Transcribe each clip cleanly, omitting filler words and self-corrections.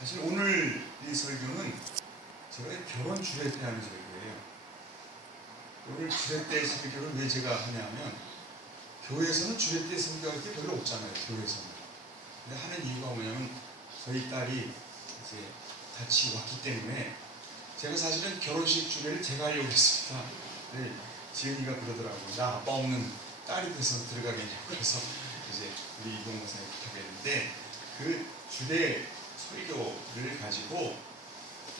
사실 오늘 이 설교는 제가 결혼 주례 때 하는 설교예요. 오늘 주례 때 설교를 왜 제가 하냐면, 교회에서는 주례 때 설교할 게 별로 없잖아요. 교회에서는. 근데 하는 이유가 뭐냐면, 저희 딸이 이제 같이 왔기 때문에 제가 사실은 결혼식 주례를 제가 하려고 했습니다. 네, 지은이가 그러더라고요. 나 아빠 없는 딸이 돼서 들어가겠냐고. 그래서 이제 우리 이동 목사님 부탁했는데, 그 주례 설교를 가지고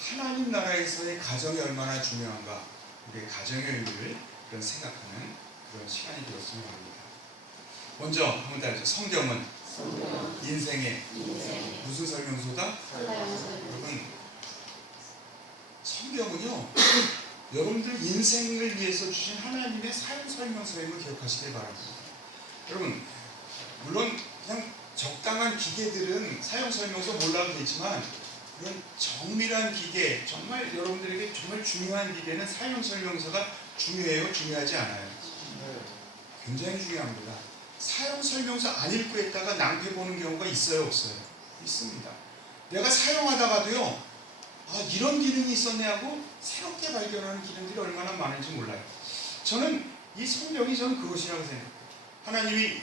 하나님 나라에서의 가정이 얼마나 중요한가, 우리의 가정의 의미를 그런 생각하는 그런 시간이 되었으면 합니다. 먼저 한번 따라서 성경은 인생의 무슨 설명서다? 여러분, 성경은요, 여러분들 인생을 위해서 주신 하나님의 사용 설명서임을 기억하시길 바랍니다. 여러분, 물론 그냥 적당한 기계들은 사용 설명서 몰라도 되지만, 그런 정밀한 기계, 정말 여러분들에게 정말 중요한 기계는 사용 설명서가 중요해요? 중요하지 않아요? 굉장히 중요합니다. 사용 설명서 안 읽고 있다가 낭패 보는 경우가 있어요? 없어요? 있습니다. 내가 사용하다가도요, 아, 이런 기능이 있었네 하고 새롭게 발견하는 기능들이 얼마나 많은지 몰라요. 저는 이 성경이 저는 그것이라고 생각해요. 하나님이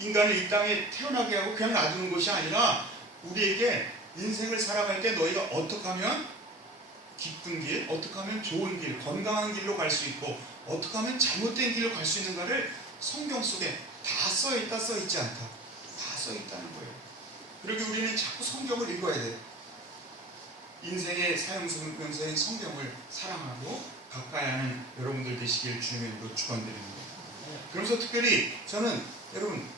인간을 이 땅에 태어나게 하고 그냥 놔두는 것이 아니라, 우리에게 인생을 살아갈 때 너희가 어떻게 하면 기쁜 길, 어떻게 하면 좋은 길, 건강한 길로 갈 수 있고, 어떻게 하면 잘못된 길로 갈 수 있는가를 성경 속에 다 써있다, 써있지 않다, 다 써있다는 거예요. 그리고 우리는 자꾸 성경을 읽어야 돼요. 인생의 사용 설명서인 성경을 사랑하고 가까이 하는 여러분들 되시길 주님으로 축원드립니다. 그러면서 특별히 저는 여러분,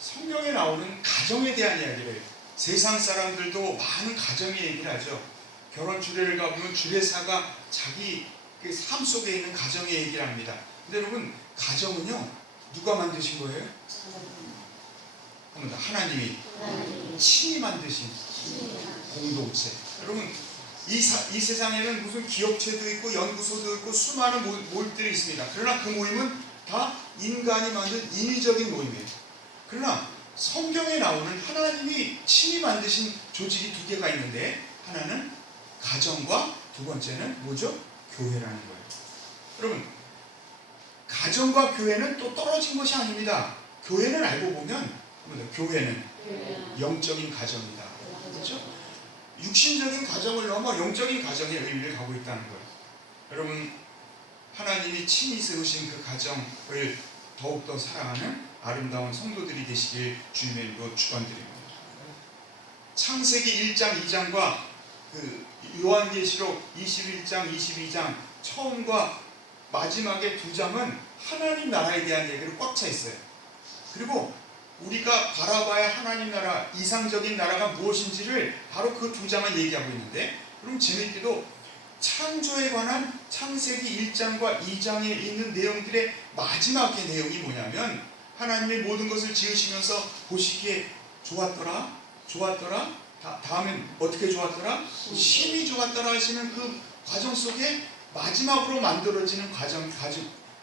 성경에 나오는 가정에 대한 이야기를, 세상 사람들도 많은 가정의 얘기를 하죠. 결혼 주례를 가보면 주례사가 자기 그 삶 속에 있는 가정의 얘기를 합니다. 근데 여러분, 가정은요, 누가 만드신 거예요? 하나님이 친히 만드신 공동체. 여러분, 이 세상에는 무슨 기업체도 있고 연구소도 있고 수많은 모임들이 있습니다. 그러나 그 모임은 다 인간이 만든 인위적인 모임이에요. 그러나 성경에 나오는 하나님이 친히 만드신 조직이 두 개가 있는데, 하나는 가정과 두 번째는 뭐죠? 교회라는 거예요. 여러분, 가정과 교회는 또 떨어진 것이 아닙니다. 교회는 알고 보면, 교회는 영적인 가정이다. 그렇죠? 육신적인 가정을 넘어 영적인 가정의 의미를 갖고 있다는 거예요. 여러분, 하나님이 친히 세우신 그 가정을 더욱더 사랑하는 아름다운 성도들이 되시길 주님의 이름으로 축원드립니다. 창세기 1장 2장과 그 요한계시록 21장 22장 처음과 마지막의 두 장은 하나님 나라에 대한 얘기로 꽉 차 있어요. 그리고 우리가 바라봐야 하나님 나라, 이상적인 나라가 무엇인지를 바로 그 두 장을 얘기하고 있는데, 그럼 재밌게도 창조에 관한 창세기 1장과 2장에 있는 내용들의 마지막의 내용이 뭐냐면, 하나님의 모든 것을 지으시면서 보시기에 좋았더라, 좋았더라, 다음엔 어떻게 좋았더라? 심히 좋았더라 하시는 그 과정 속에 마지막으로 만들어지는 가정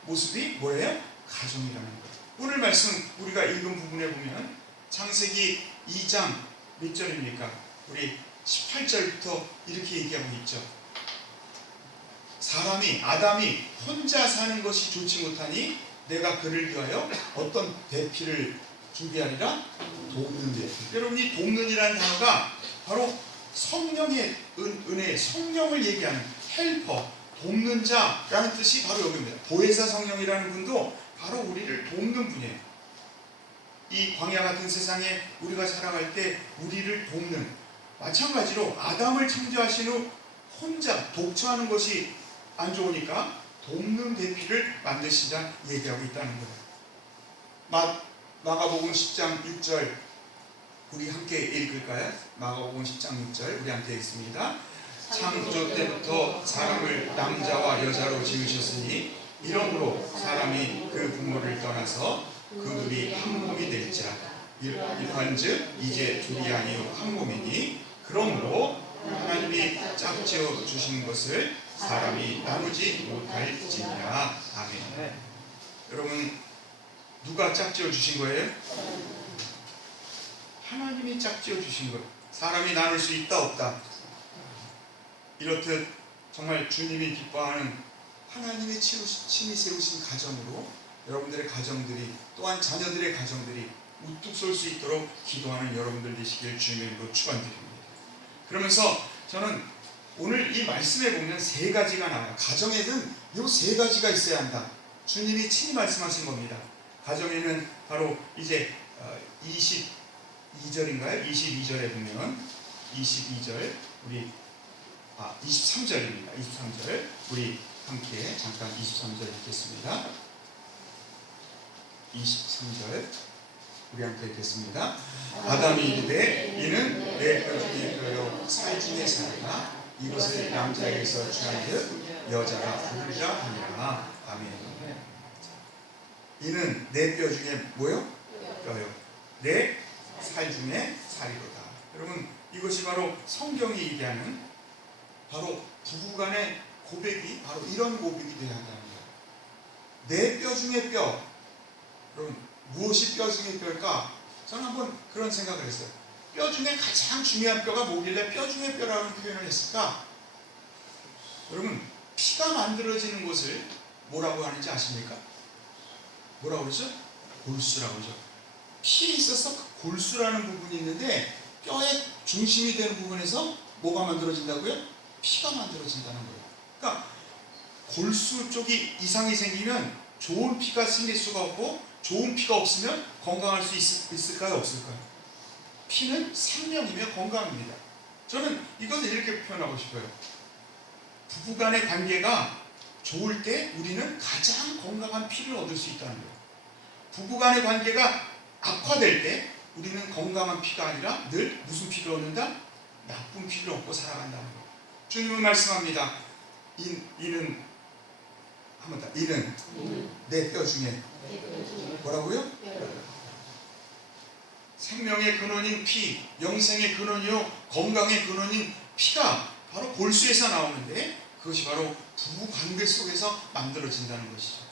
모습이 뭐예요? 가정이라는 거예요. 오늘 말씀 우리가 읽은 부분에 보면 창세기 2장 몇 절입니까? 우리 18절부터 이렇게 얘기하고 있죠. 아담이 혼자 사는 것이 좋지 못하니 내가 그를 위하여 어떤 배필을 준비하리라? 돕는 배필. 여러분, 이 돕는이라는 단어가 바로 성령의 은혜, 성령을 얘기하는 헬퍼, 돕는 자라는 뜻이 바로 여기입니다. 보혜사 성령이라는 분도 바로 우리를 돕는 분이에요. 이 광야 같은 세상에 우리가 살아갈 때 우리를 돕는, 마찬가지로 아담을 창조하신 후 혼자 독처하는 것이 안 좋으니까 돕는 배필을 만드시자 얘기하고 있다는 거예요. 마가복음 10장 6절 우리 함께 읽을까요? 마가복음 10장 6절 우리 함께 읽습니다. 창조 때부터 사람을 남자와 여자로 지으셨으니 이러므로 사람이 그 부모를 떠나서 그 둘이 한 몸이 될지라. 이러한즉 이제 둘이 아니요 한 몸이니 그러므로 하나님이 짝지어 주신 것을 사람이 나누지 못할지니라. 아멘. 여러분, 누가 짝지어 주신 거예요? 하나님이 짝지어 주신 거예요. 사람이 나눌 수 있다 없다. 이렇듯 정말 주님이 기뻐하는 하나님의 친히 세우신 가정으로 여러분들의 가정들이, 또한 자녀들의 가정들이 우뚝 설 수 있도록 기도하는 여러분들 되시길 주님의 이름으로 축원드립니다. 그러면서 저는 오늘 이 말씀에 보면 세 가지가 나와요. 가정에는 이 세 가지가 있어야 한다. 주님이 친히 말씀하신 겁니다. 가정에는 바로 이제 22절인가요? 22절에 보면 22절 우리 23절입니다. 23절 우리 함께 잠깐 23절 읽겠습니다. 23절 우리 함께 읽겠습니다. 아담이 이르되 이는 내 뼈중에 뼈요 살 중에 살이라 이것을 남자에게서 취한 듯 여자가 부르자 하니라. 아멘. 이는 내 뼈 중에 뭐요? 뼈요. 내 살 중에 살이로다. 여러분 이것이 바로 성경이 얘기하는 바로 부부간의 고백이 바로 이런 고백이 되어야 한다는 거예요. 내 뼈 중에 뼈. 여러분 무엇이 뼈 중에 뼈일까? 저는 한번 그런 생각을 했어요. 뼈 중에 가장 중요한 뼈가 뭐길래 뼈 중에 뼈라는 표현을 했을까? 여러분 피가 만들어지는 곳을 뭐라고 하는지 아십니까? 뭐라고 그러죠? 골수라고 그러죠. 피에 있어서 그 골수라는 부분이 있는데 뼈의 중심이 되는 부분에서 뭐가 만들어진다고요? 피가 만들어진다는 거예요. 그러니까 골수 쪽이 이상이 생기면 좋은 피가 생길 수가 없고 좋은 피가 없으면 건강할 수 있을까요? 없을까요? 피는 생명이며 건강입니다. 저는 이것을 이렇게 표현하고 싶어요. 부부간의 관계가 좋을 때 우리는 가장 건강한 피를 얻을 수 있다는 거예요. 부부간의 관계가 악화될 때 우리는 건강한 피가 아니라 늘 무슨 피를 얻는다? 나쁜 피를 얻고 살아간다는 거예요. 주님은 말씀합니다. 이는 한번 더. 이는 내 뼈 중에 뭐라고요? 생명의 근원인 피, 영생의 근원이요 건강의 근원인 피가 바로 골수에서 나오는데 그것이 바로 부부 관계 속에서 만들어진다는 것이죠.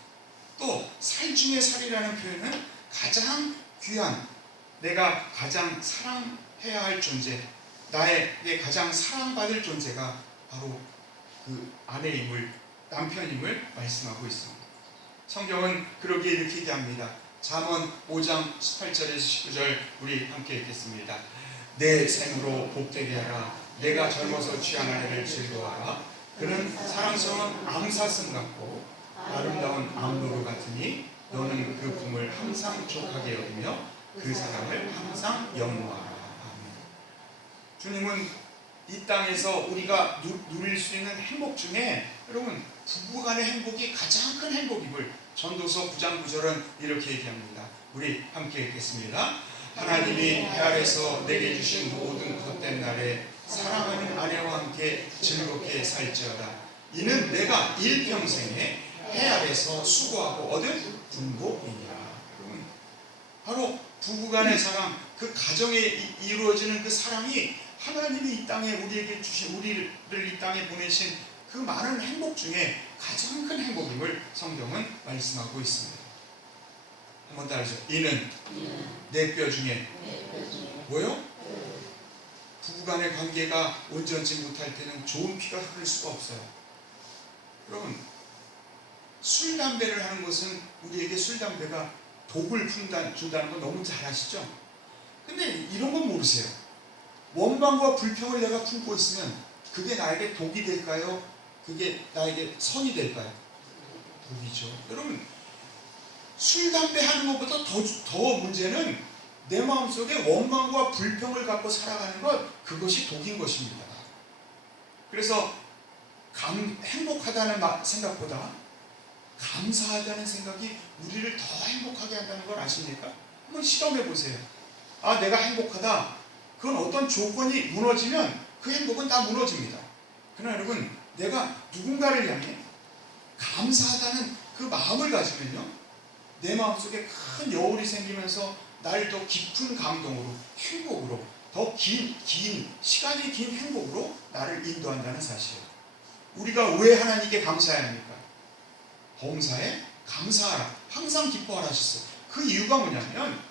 또 살 중에 살이라는 표현은 가장 귀한, 내가 가장 사랑해야 할 존재, 나에게 가장 사랑받을 존재가 바로 그 아내임을, 남편임을 말씀하고 있습니다. 성경은 그러기에 이렇게 얘기합니다. 잠언 5장 18절에서 19절 우리 함께 읽겠습니다. 내 생으로 복되게 하라. 내가 젊어서 취한 아내를 즐거워하라. 그는 사랑스러운 암사슴 같고 아름다운 암노루 같으니 너는 그 품을 항상 족하게 여기며 그 사랑을 항상 연모하라. 주님은 이 땅에서 우리가 누릴 수 있는 행복 중에 여러분 부부간의 행복이 가장 큰 행복임을 전도서 9장 9절은 이렇게 얘기합니다. 우리 함께 읽겠습니다. 하나님이 해 아래서 내게 주신 모든 헛된 날에 사랑하는 아내와 함께 즐겁게 살지어다. 이는 내가 일평생에 해 아래서 수고하고 얻은 분복이니라. 여러분 바로 부부간의 사랑, 그 가정에 이루어지는 그 사랑이 하나님이 이 땅에 우리에게 주신, 우리를 이 땅에 보내신 그 많은 행복 중에 가장 큰 행복임을 성경은 말씀하고 있습니다. 한번 따라하죠. 이는 내 뼈 중에 뭐요? 부부간의 관계가 온전치 못할 때는 좋은 피가 흐를 수가 없어요. 여러분 술, 담배를 하는 것은 우리에게 술, 담배가 독을 준다는 거 너무 잘 아시죠? 근데 이런 건 모르세요. 원망과 불평을 내가 품고 있으면 그게 나에게 독이 될까요? 그게 나에게 선이 될까요? 독이죠. 여러분 술, 담배 하는 것보다 더 문제는 내 마음속에 원망과 불평을 갖고 살아가는 것, 그것이 독인 것입니다. 그래서 행복하다는 생각보다 감사하다는 생각이 우리를 더 행복하게 한다는 걸 아십니까? 한번 실험해 보세요. 아, 내가 행복하다. 그건 어떤 조건이 무너지면 그 행복은 다 무너집니다. 그러나 여러분, 내가 누군가를 향해 감사하다는 그 마음을 가지면요, 내 마음속에 큰 여울이 생기면서 나를 더 깊은 감동으로, 행복으로, 더 긴 시간이 긴 행복으로 나를 인도한다는 사실이에요. 우리가 왜 하나님께 감사해야 합니까? 범사에 감사하라, 항상 기뻐하라 하셨어요. 그 이유가 뭐냐면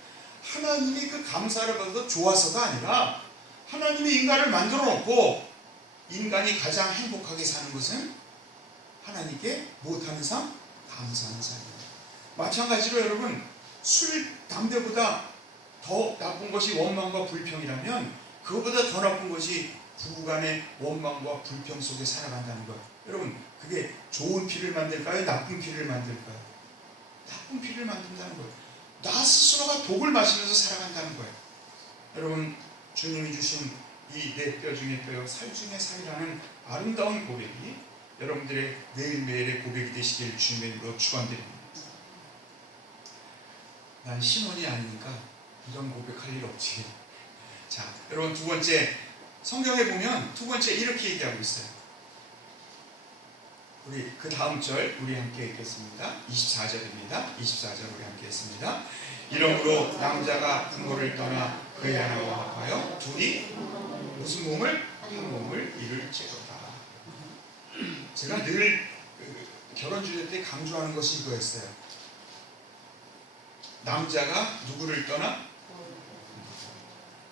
하나님이 그 감사를 받아서 좋아서가 아니라 하나님이 인간을 만들어 놓고 인간이 가장 행복하게 사는 것은 하나님께 못하는 삶? 감사하는 삶입니다. 마찬가지로 여러분, 술, 담배보다 더 나쁜 것이 원망과 불평이라면 그것보다 더 나쁜 것이 부부간의 원망과 불평 속에 살아간다는 것. 여러분, 그게 좋은 피를 만들까요? 나쁜 피를 만들까요? 나쁜 피를 만든다는 거예요. 나 스스로가 독을 마시면서 살아간다는 거예요. 여러분, 주님이 주신 이 내 뼈 중에 뼈요 살 중에 살이라는 아름다운 고백이 여러분들의 매일매일의 고백이 되시길 주님의 이름으로 축원드립니다. 난 신혼이 아니니까 이런 고백할 일 없지. 자, 여러분, 두 번째, 성경에 보면 두 번째 이렇게 얘기하고 있어요. 우리 그 다음 절 우리 함께 읽겠습니다. 24절입니다. 24절 우리 함께 했습니다. 이러므로 남자가 부모를 떠나 그의 아내와 합하여 둘이 무슨 몸을? 한 몸을 이룰지어다. 제가 늘 결혼 주례 때 강조하는 것이 이거였어요. 남자가 누구를 떠나?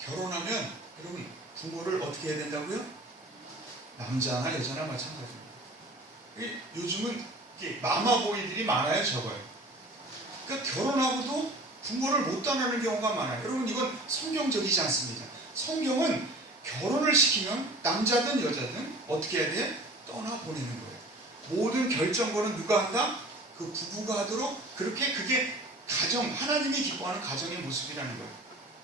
결혼하면 여러분 부모를 어떻게 해야 된다고요? 남자나 여자나 마찬가지입니다. 요즘은 마마보이들이 많아요, 적어요. 그러니까 결혼하고도 부모를 못 떠나는 경우가 많아요. 여러분, 이건 성경적이지 않습니다. 성경은 결혼을 시키면 남자든 여자든 어떻게 해야 돼요? 떠나보내는 거예요. 모든 결정권은 누가 한다? 그 부부가 하도록, 그렇게 그게 가정, 하나님이 기뻐하는 가정의 모습이라는 거예요.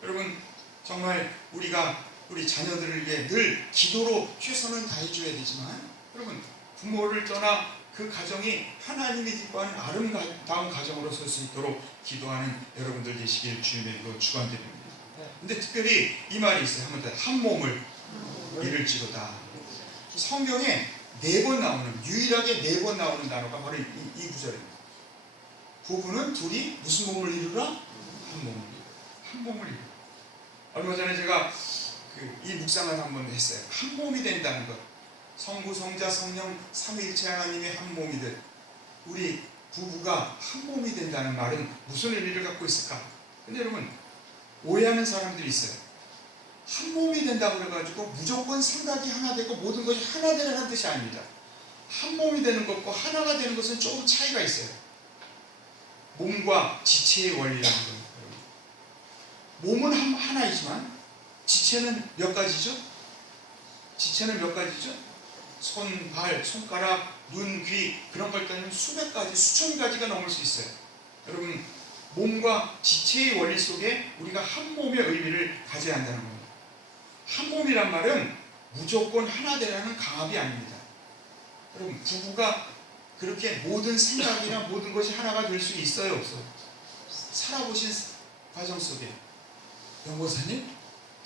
여러분, 정말 우리가 우리 자녀들을 위해 늘 기도로 최선을 다해줘야 되지만, 여러분, 부모를 떠나 그 가정이 하나님이 기뻐하는 아름다운 가정으로 설 수 있도록 기도하는 여러분들 되시길 주님의 이름으로 축원드립니다. 근데 특별히 이 말이 있어요. 한 몸을 이룰지로다. 성경에 4번 나오는, 유일하게 4번 나오는 단어가 바로 이 구절입니다. 부부는 둘이 무슨 몸을 이루라? 한 몸을 이루라. 한 몸을 이루라. 얼마 전에 제가 이 묵상을 한번 했어요. 한 몸이 된다는 것. 성부, 성자, 성령, 삼위일체 하나님의 한 몸이 된 우리 부부가 한 몸이 된다는 말은 무슨 의미를 갖고 있을까? 근데 여러분, 오해하는 사람들이 있어요. 한 몸이 된다고 그래가지고 무조건 생각이 하나 되고 모든 것이 하나 되라는 뜻이 아닙니다. 한 몸이 되는 것과 하나가 되는 것은 조금 차이가 있어요. 몸과 지체의 원리라는 겁니다. 몸은 하나이지만 지체는 몇 가지죠? 지체는 몇 가지죠? 손, 발, 손가락, 눈, 귀, 그런 걸 따지면 수백 가지, 수천 가지가 넘을 수 있어요. 여러분, 몸과 지체의 원리 속에 우리가 한 몸의 의미를 가져야 한다는 겁니다. 한 몸이란 말은 무조건 하나 되라는 강압이 아닙니다. 여러분, 부부가 그렇게 모든 생각이나 모든 것이 하나가 될 수 있어요, 없어요? 살아보신 과정 속에 변호사님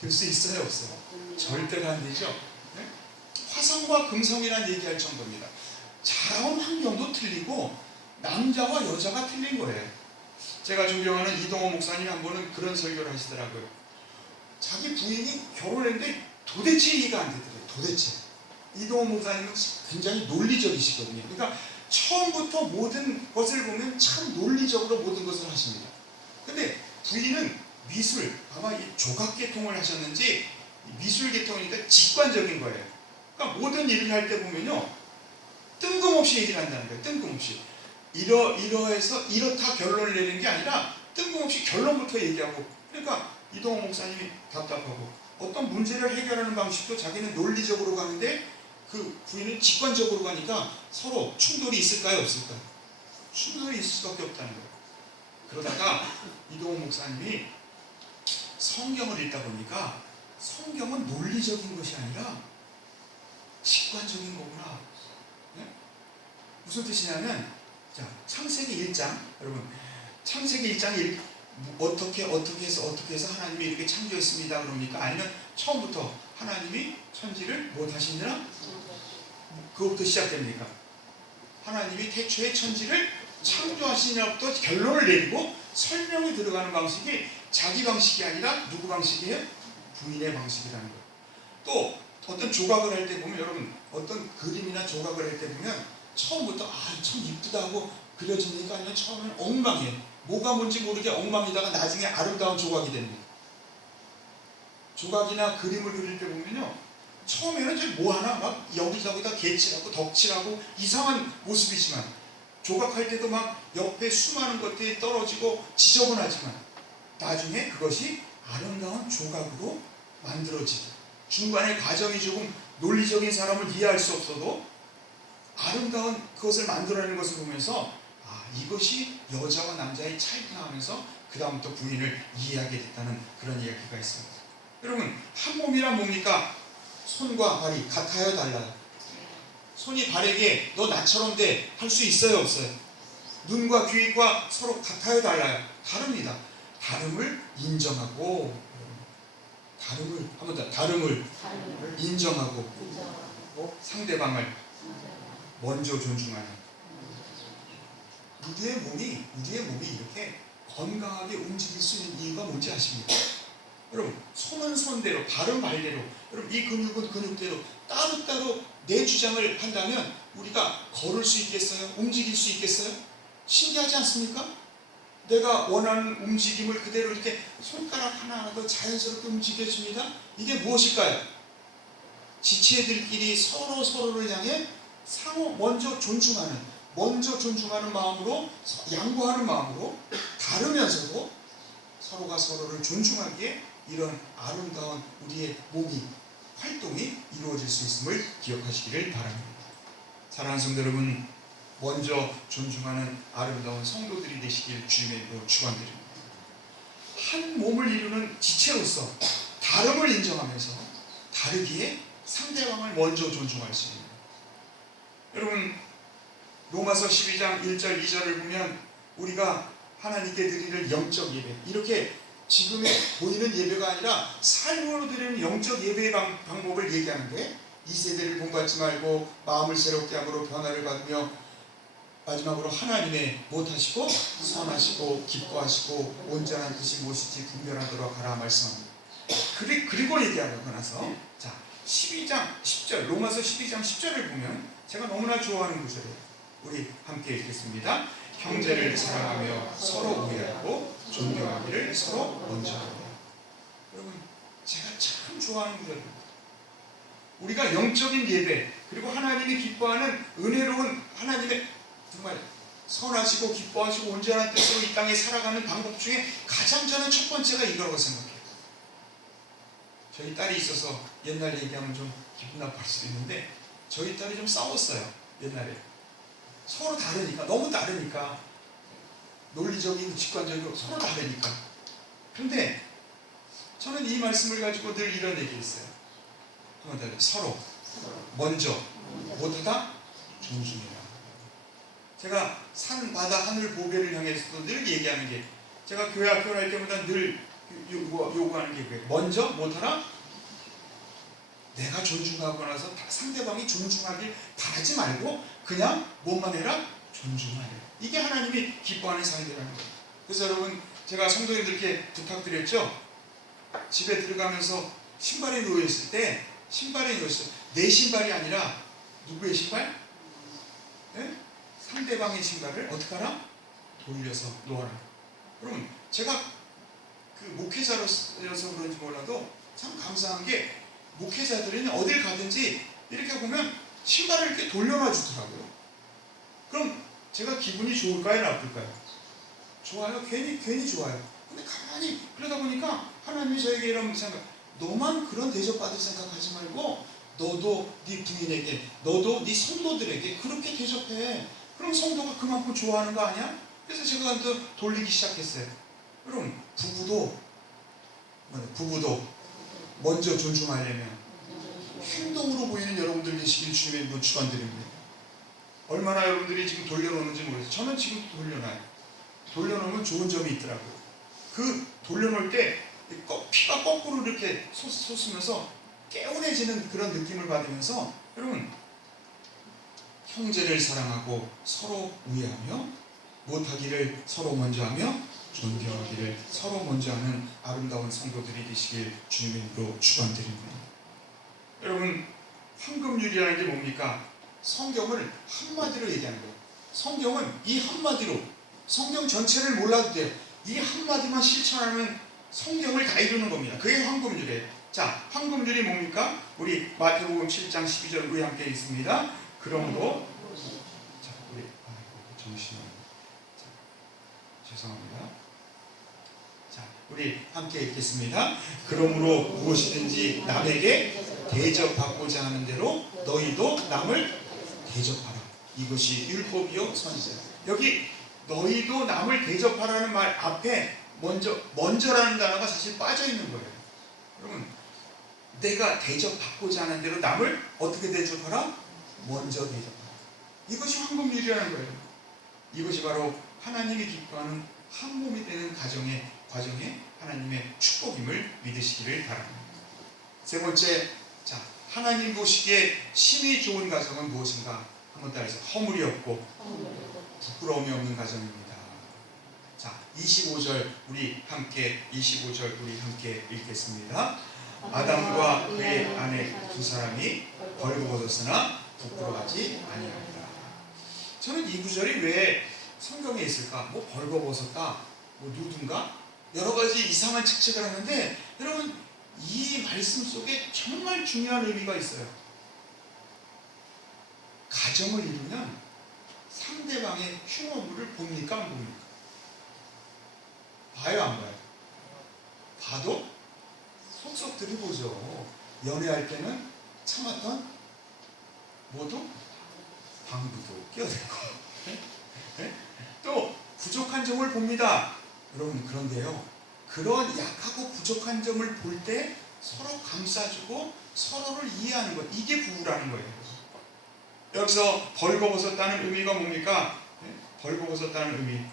될 수 있어요, 없어요? 절대로 안 되죠. 네? 화성과 금성이라는 얘기할 정도입니다. 자라온 환경도 틀리고 남자와 여자가 틀린 거예요. 제가 존경하는 이동호 목사님 한 번은 그런 설교를 하시더라고요. 자기 부인이 결혼했는데 도대체 이해가 안 되더래요. 도대체. 이동호 목사님은 굉장히 논리적이시거든요. 그러니까 처음부터 모든 것을 보면 참 논리적으로 모든 것을 하십니다. 근데 부인은 미술, 아마 이 조각계통을 하셨는지 미술계통이니까 직관적인 거예요. 그러니까 모든 일을 할 때 보면요, 뜬금없이 얘기를 한다는 거예요. 뜬금없이. 이러해서 이렇다 결론을 내는 게 아니라 뜬금없이 결론부터 얘기하고, 그러니까 이동호 목사님이 답답하고 어떤 문제를 해결하는 방식도 자기는 논리적으로 가는데 그 부인은 직관적으로 가니까 서로 충돌이 있을까요? 없을까요? 충돌이 있을 수밖에 없다는 거예요. 그러다가 이동호 목사님이 성경을 읽다 보니까 성경은 논리적인 것이 아니라 직관적인 거구나. 네? 무슨 뜻이냐면, 자, 창세기 1장, 여러분, 창세기 1장이 어떻게 해서 하나님이 이렇게 창조했습니다 그럽니까? 아니면 처음부터 하나님이 천지를 뭐 하시느라? 그것부터 시작됩니까? 하나님이 태초에 천지를 창조하시냐부터 결론을 내리고 설명이 들어가는 방식이 자기 방식이 아니라 누구 방식이에요? 부인의 방식이라는 거예요. 또 어떤 조각을 할 때 보면, 여러분, 어떤 그림이나 조각을 할 때 보면 처음부터 참 이쁘다 하고 그려집니까? 아니면 처음에는 엉망이에요. 뭐가 뭔지 모르게 엉망이다가 나중에 아름다운 조각이 됩니다. 조각이나 그림을 그릴 때 보면요, 처음에는 이제 뭐 하나 막 여기저기다 개칠하고 덕칠하고 이상한 모습이지만, 조각할 때도 막 옆에 수많은 것들이 떨어지고 지저분하지만 나중에 그것이 아름다운 조각으로 만들어지고, 중간에 과정이 조금 논리적인 사람을 이해할 수 없어도 아름다운 그것을 만들어내는 것을 보면서 이것이 여자와 남자의 차이구나 하면서 그 다음부터 부인을 이해하게 됐다는 그런 이야기가 있습니다. 여러분, 한 몸이란 뭡니까? 손과 발이 같아요, 달라요? 손이 발에게 너 나처럼 돼 할 수 있어요, 없어요? 눈과 귀가 서로 같아요, 달라요? 다릅니다. 다름을 인정하고, 다름을 인정하고 상대방을 먼저 존중하는, 우리의 몸이 이렇게 건강하게 움직일 수 있는 이유가 뭔지 아십니까? 여러분, 손은 손대로, 발은 발대로, 여러분 이 근육은 근육대로 따로따로 내 주장을 한다면 우리가 걸을 수 있겠어요? 움직일 수 있겠어요? 신기하지 않습니까? 내가 원하는 움직임을 그대로 이렇게 손가락 하나하나 더 자연스럽게 움직여줍니다. 이게 무엇일까요? 지체들끼리 서로를 향해 먼저 존중하는 마음으로, 양보하는 마음으로, 다르면서도 서로가 서로를 존중하기에 이런 아름다운 우리의 활동이 이루어질 수 있음을 기억하시기를 바랍니다. 사랑하는 성도 여러분, 먼저 존중하는 아름다운 성도들이 되시길 주님의 이름으로 축원드립니다. 한 몸을 이루는 지체로서 다름을 인정하면서 다르기에 상대방을 먼저 존중할 수 있는, 여러분 로마서 12장 1절 2절을 보면 우리가 하나님께 드리는 영적 예배, 이렇게 지금의 보이는 예배가 아니라 삶으로 드리는 영적 예배의 방법을 얘기하는데, 이 세대를 본받지 말고 마음을 새롭게 함으로 변화를 받으며 마지막으로 하나님의 못하시고 선하시고 기뻐하시고 온전한 뜻이 무엇인지 분별하도록 하라 말씀합니다. 그리고 얘기하고 나서 12장 10절, 로마서 12장 10절을 보면 제가 너무나 좋아하는 구절이에요. 우리 함께 읽겠습니다. 형제를 사랑하며 서로 우애하고 존경하기를 서로 먼저 하라. 여러분, 제가 참 좋아하는 구절입니다. 우리가 영적인 예배, 그리고 하나님이 기뻐하는 은혜로운 하나님의 정말 선하시고 기뻐하시고 온전한 뜻으로 이 땅에 살아가는 방법 중에 가장 저는 첫 번째가 이거라고 생각해요. 저희 딸이 있어서 옛날 얘기하면 좀 기분 나쁠 수도 있는데, 저희 딸이 좀 싸웠어요. 옛날에 서로 다르니까, 너무 다르니까, 논리적이고 직관적이고 서로 다르니까. 근데 저는 이 말씀을 가지고 늘 이런 얘기를 했어요. 서로 먼저 못하다 존중해라. 제가 산, 바다, 하늘, 보배를 향해서도 늘 얘기하는 게, 제가 교회 학교를 할 때마다 늘 요구하는 게 그거예요. 먼저 못하라. 내가 존중하고 나서 상대방이 존중하길 바라지 말고 그냥 뭐만 해라? 존중하라. 이게 하나님이 기뻐하는 삶이라는 거예요. 그래서 여러분, 제가 성도님들께 부탁드렸죠. 집에 들어가면서 신발에 놓여있을 때, 내 신발이 아니라 누구의 신발? 네? 상대방의 신발을 어떻게 하라? 돌려서 놓아라. 여러분, 제가 그 목회자로서 그런지 몰라도 참 감사한 게, 목회자들은 어딜 가든지 이렇게 보면 신발을 이렇게 돌려놔 주더라고요. 그럼 제가 기분이 좋을까요, 나쁠까요? 좋아요. 괜히 좋아요. 근데 가만히 그러다 보니까 하나님이 저에게 이런 생각, 너만 그런 대접받을 생각하지 말고 너도 네 부인에게, 너도 네 성도들에게 그렇게 대접해. 그럼 성도가 그만큼 좋아하는 거 아니야? 그래서 제가 또 돌리기 시작했어요. 여러분, 부부도 먼저 존중하려면 행동으로 보이는 여러분들 되시길 주님의 이름으로 축원드립니다. 얼마나 여러분들이 지금 돌려놓는지 모르겠어요. 저는 지금 돌려놓으면 좋은 점이 있더라고요. 그 돌려놓을 때 피가 거꾸로 이렇게 솟으면서 개운해지는 그런 느낌을 받으면서, 여러분, 형제를 사랑하고 서로 우애하며 못하기를 서로 먼저 하며 존경하기를 서로 먼저 하는 아름다운 성도들이 되시길 주님의 이름으로 축원드립니다. 여러분, 황금률이라는 게 뭡니까? 성경을 한마디로 얘기하는 거예요. 성경은 이 한마디로, 성경 전체를 몰라도 돼요. 이 한마디만 실천하면 성경을 다 이루는 겁니다. 그게 황금률이에요. 자, 황금률이 뭡니까? 우리 마태복음 7장 12절 우리 함께 읽습니다. 그러므로 자, 우리 잠시만요. 죄송합니다. 자, 우리 함께 읽겠습니다. 그러므로 무엇이든지 남에게 대접받고자 하는 대로 너희도 남을 대접하라. 이것이 율법이요 선지자. 여기 너희도 남을 대접하라는 말 앞에 먼저라는 단어가 사실 빠져 있는 거예요. 여러분, 내가 대접받고자 하는 대로 남을 어떻게 대접하라? 먼저 대접하라. 이것이 황금률이라는 거예요. 이것이 바로 하나님이 기뻐하는 한 몸이 되는 과정에 하나님의 축복임을 믿으시기를 바랍니다. 세 번째, 자, 하나님 보시기에 심히 좋은 가정은 무엇인가? 한번 따라서 허물이 없고 부끄러움이 없는 가정입니다. 자, 25절 우리 함께 읽겠습니다. 아담과 그의 아내 두 사람이 벌거벗었으나 부끄러워하지 아니하니라. 저는 이 구절이 왜 성경에 있을까? 뭐 벌거벗었다, 뭐 누든가 여러 가지 이상한 측책을 하는데, 여러분 이 말씀 속에 정말 중요한 의미가 있어요. 가정을 이루면 상대방의 흉어물을 봅니까 안 봅니까? 봐요 안 봐요? 봐도 속속 들이보죠. 연애할 때는 참았던 모두 방구도 끼어들고 또 부족한 점을 봅니다. 여러분, 그런데요, 그런 약하고 부족한 점을 볼 때 서로 감싸주고 서로를 이해하는 것, 이게 부부라는 거예요. 여기서 벌거벗었다는 의미가 뭡니까? 벌거벗었다는 의미,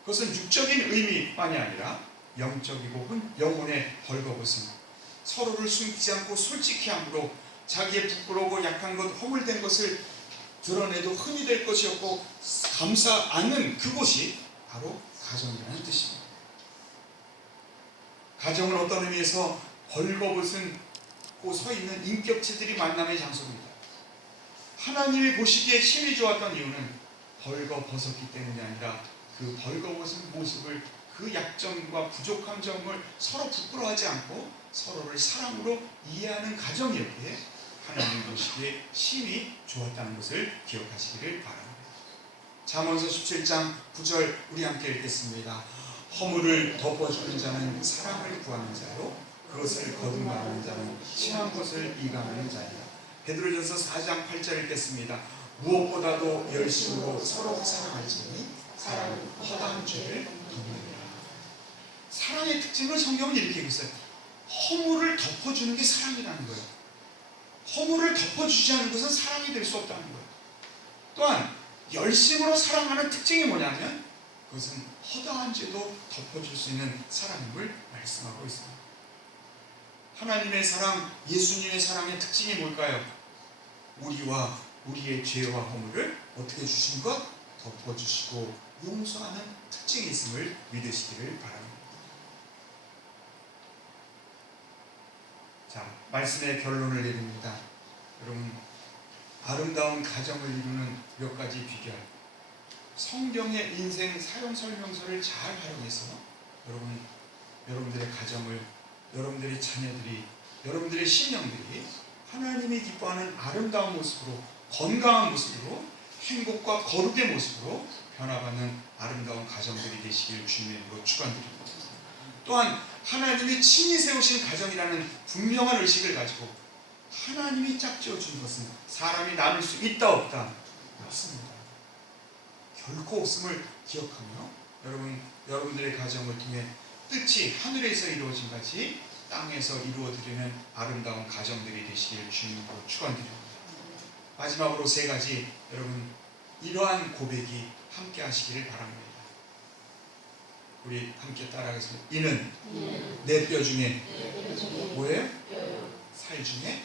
그것은 육적인 의미만이 아니라 영적이고 영혼의 벌거벗음, 서로를 숨기지 않고 솔직히 함으로 자기의 부끄러우고 약한 것, 허물된 것을 드러내도 흠이 될 것이 없고 감싸 안는 그곳이 바로 가정이라는 뜻입니다. 가정은 어떤 의미에서 벌거벗고 서 있는 인격체들이 만남의 장소입니다. 하나님이 보시기에 심히 좋았던 이유는 벌거벗었기 때문이 아니라 그 벌거벗은 모습을, 그 약점과 부족한 점을 서로 부끄러워하지 않고 서로를 사랑으로 이해하는 가정이었기에 하나님 보시기에 심히 좋았다는 것을 기억하시기를 바랍니다. 잠언서 17장 9절 우리 함께 읽겠습니다. 허물을 덮어주는 자는 사랑을 구하는 자요, 그것을 거듭말하는 자는 취한 것을 이감하는 자이다. 베드로전서 4장 8절 읽겠습니다. 무엇보다도 열심으로 서로 사랑할지니 사랑은 허다한 죄를 덮느니라. 사랑의 특징을 성경은 이렇게 얘기했어요. 허물을 덮어주는 게 사랑이라는 거예요. 허물을 덮어주지 않는 것은 사랑이 될 수 없다는 거예요. 또한 열심으로 사랑하는 특징이 뭐냐면 그것은 허다한 죄도 덮어줄 수 있는 사랑임을 말씀하고 있습니다. 하나님의 사랑, 예수님의 사랑의 특징이 뭘까요? 우리와 우리의 죄와 허물을 어떻게 주신 것? 덮어주시고 용서하는 특징이 있음을 믿으시기를 바랍니다. 자, 말씀의 결론을 내립니다. 여러분, 아름다운 가정을 이루는 몇 가지 비결, 성경의 인생 사용 설명서를 잘 활용해서 여러분들의 가정을, 여러분들의 자녀들이, 여러분들의 신령들이 하나님이 기뻐하는 아름다운 모습으로, 건강한 모습으로, 행복과 거룩의 모습으로 변화받는 아름다운 가정들이 되시길 주님으로 축원드립니다. 또한 하나님이 친히 세우신 가정이라는 분명한 의식을 가지고 하나님이 짝지어 준 것은 사람이 나눌 수 있다 없다 없습니다. 결코 없음을 기억하며 여러분들의 가정을 통해 뜻이 하늘에서 이루어진 같이 땅에서 이루어드리는 아름다운 가정들이 되시길 주님으로 축원드립니다. 마지막으로 세 가지, 여러분 이러한 고백이 함께 하시기를 바랍니다. 우리 함께 따라하겠습니다. 이는 내 뼈 중에 뭐예요? 살 중에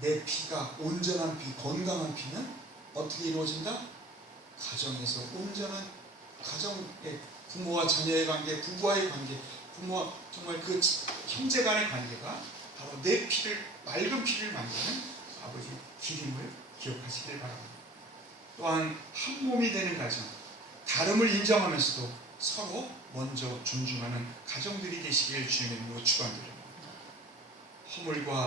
내 피가, 온전한 피, 건강한 피는 어떻게 이루어진다? 가정에서 온전한 가정의 부모와 자녀의 관계, 부부와의 관계, 부모와 정말 그 형제 간의 관계가 바로 내 피를, 맑은 피를 만드는 아버지 기림을 기억하시길 바랍니다. 또한 한 몸이 되는 가정, 다름을 인정하면서도 서로 먼저 존중하는 가정들이 되시길 주님으로 축원드립니다. 허물과